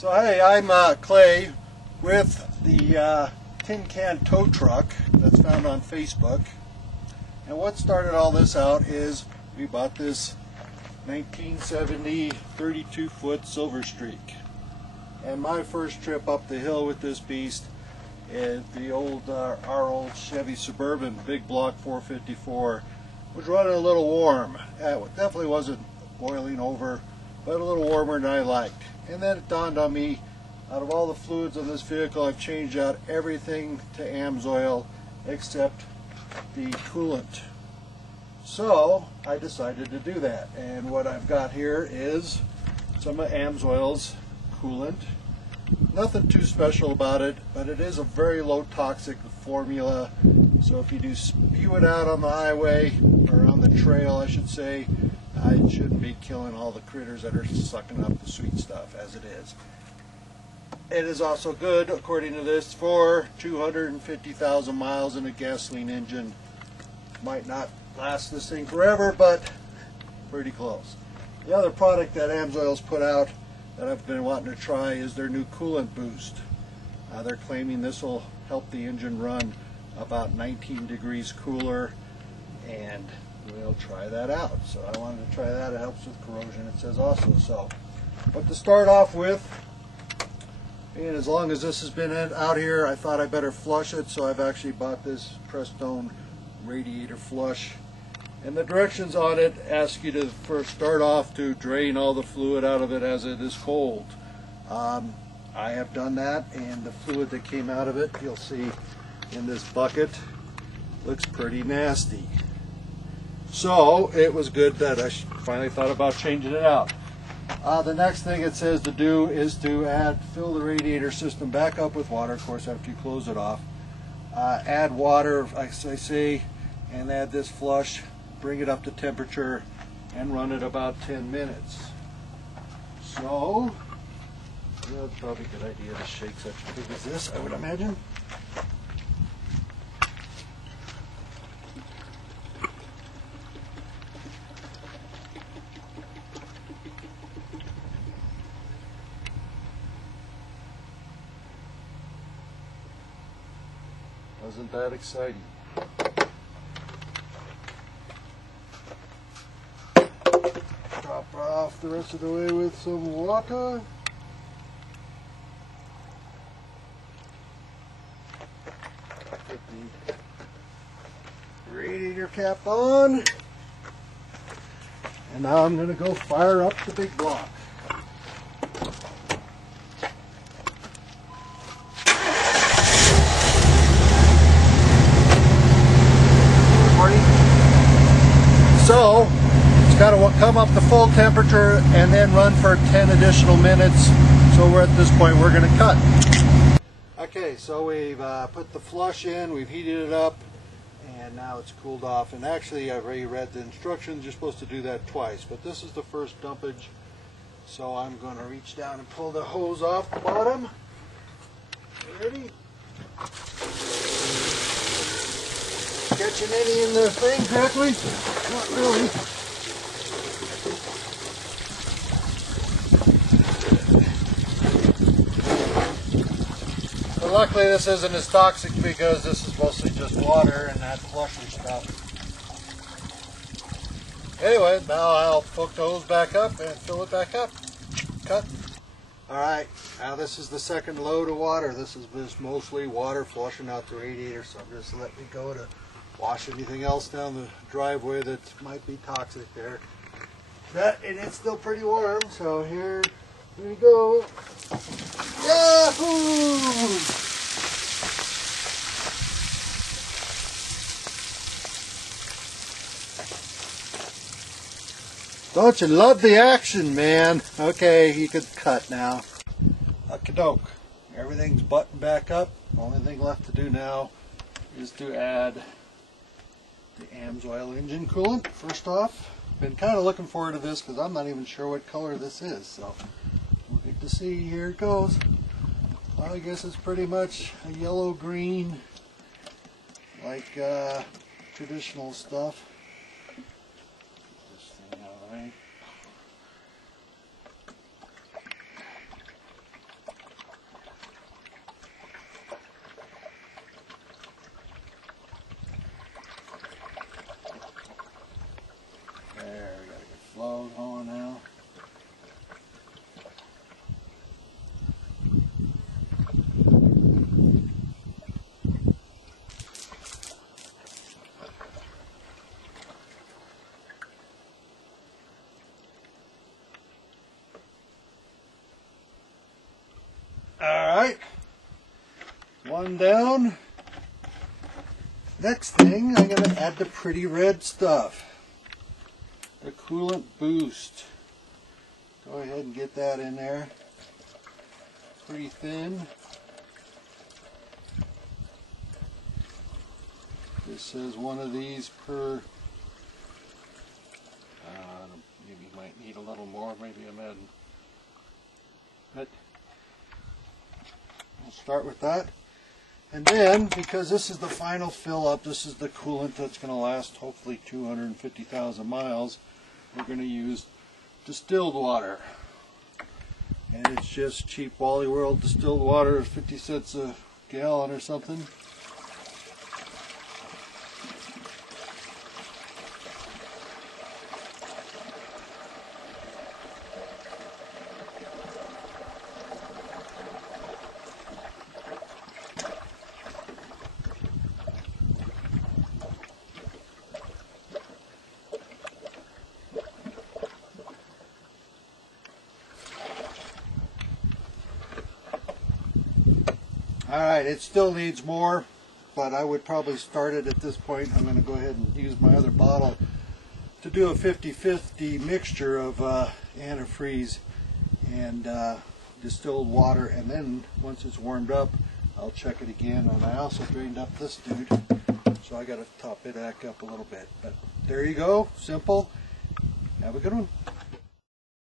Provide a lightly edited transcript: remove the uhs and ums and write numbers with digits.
So hey, I'm Clay with the tin can tow truck that's found on Facebook. And what started all this out is we bought this 1970 32-foot Silver Streak. And my first trip up the hill with this beast is the old our old Chevy Suburban big block 454 was running a little warm. It definitely wasn't boiling over, but a little warmer than I liked. And then it dawned on me, out of all the fluids on this vehicle, I've changed out everything to Amsoil except the coolant. So I decided to do that, and what I've got here is some of Amsoil's coolant. Nothing too special about it, but it is a very low toxic formula, so if you do spew it out on the highway, or on the trail I should say, it shouldn't be killing all the critters that are sucking up the sweet stuff as it is. It is also good, according to this, for 250,000 miles in a gasoline engine. Might not last this thing forever, but pretty close. The other product that Amsoil's put out that I've been wanting to try is their new coolant boost. They're claiming this will help the engine run about 19 degrees cooler, and we'll try that out. So I wanted to try that. It helps with corrosion, it says also. So, but to start off with, and as long as this has been out here, I thought I better flush it, so I've actually bought this Prestone radiator flush. And the directions on it ask you to first start off to drain all the fluid out of it as it is cold. I have done that, and the fluid that came out of it, you'll see in this bucket, looks pretty nasty. So it was good that I finally thought about changing it out. The next thing it says to do is to fill the radiator system back up with water, of course, after you close it off. Add water, as I say, and add this flush, bring it up to temperature, and run it about 10 minutes. So, it's probably a good idea to shake such a big as this, I would imagine. Wasn't that exciting? Drop off the rest of the way with some water. Put the radiator cap on. And now I'm going to go fire up the big block. So, it's got to come up to full temperature and then run for 10 additional minutes. So we're at this point, we're going to cut. Okay, so we've put the flush in, we've heated it up, and now it's cooled off. And actually, I've already read the instructions, you're supposed to do that twice. But this is the first dumpage, so I'm going to reach down and pull the hose off the bottom. Ready? Catching any in the thing correctly? Not really. But luckily this isn't as toxic because this is mostly just water and that flusher stuff. Anyway, now I'll hook the hose back up and fill it back up. Cut. Alright, now this is the second load of water. This is just mostly water flushing out the radiator, so I'm just letting it go to wash anything else down the driveway that might be toxic there. And it's still pretty warm, so here we go. Yahoo! Don't you love the action, man? Okay, you could cut now. Okie-doke. Everything's buttoned back up. Only thing left to do now is to add the Amsoil engine coolant. First off, been kind of looking forward to this because I'm not even sure what color this is, so we'll get to see. Here it goes. Well, I guess it's pretty much a yellow-green, like traditional stuff. This thing out of the way. Alright, one down. Next thing, I'm going to add the pretty red stuff. The coolant boost. Go ahead and get that in there. Pretty thin. This says one of these per, maybe you might need a little more, maybe I'm adding. But we'll start with that. And then, because this is the final fill up, this is the coolant that's going to last hopefully 250,000 miles, we're going to use distilled water. And it's just cheap Wally World distilled water, 50 cents a gallon or something. Alright, it still needs more, but I would probably start it at this point. I'm going to go ahead and use my other bottle to do a 50-50 mixture of antifreeze and distilled water, and then once it's warmed up, I'll check it again. And I also drained up this dude, so I got to top it back up a little bit. But there you go, simple. Have a good one.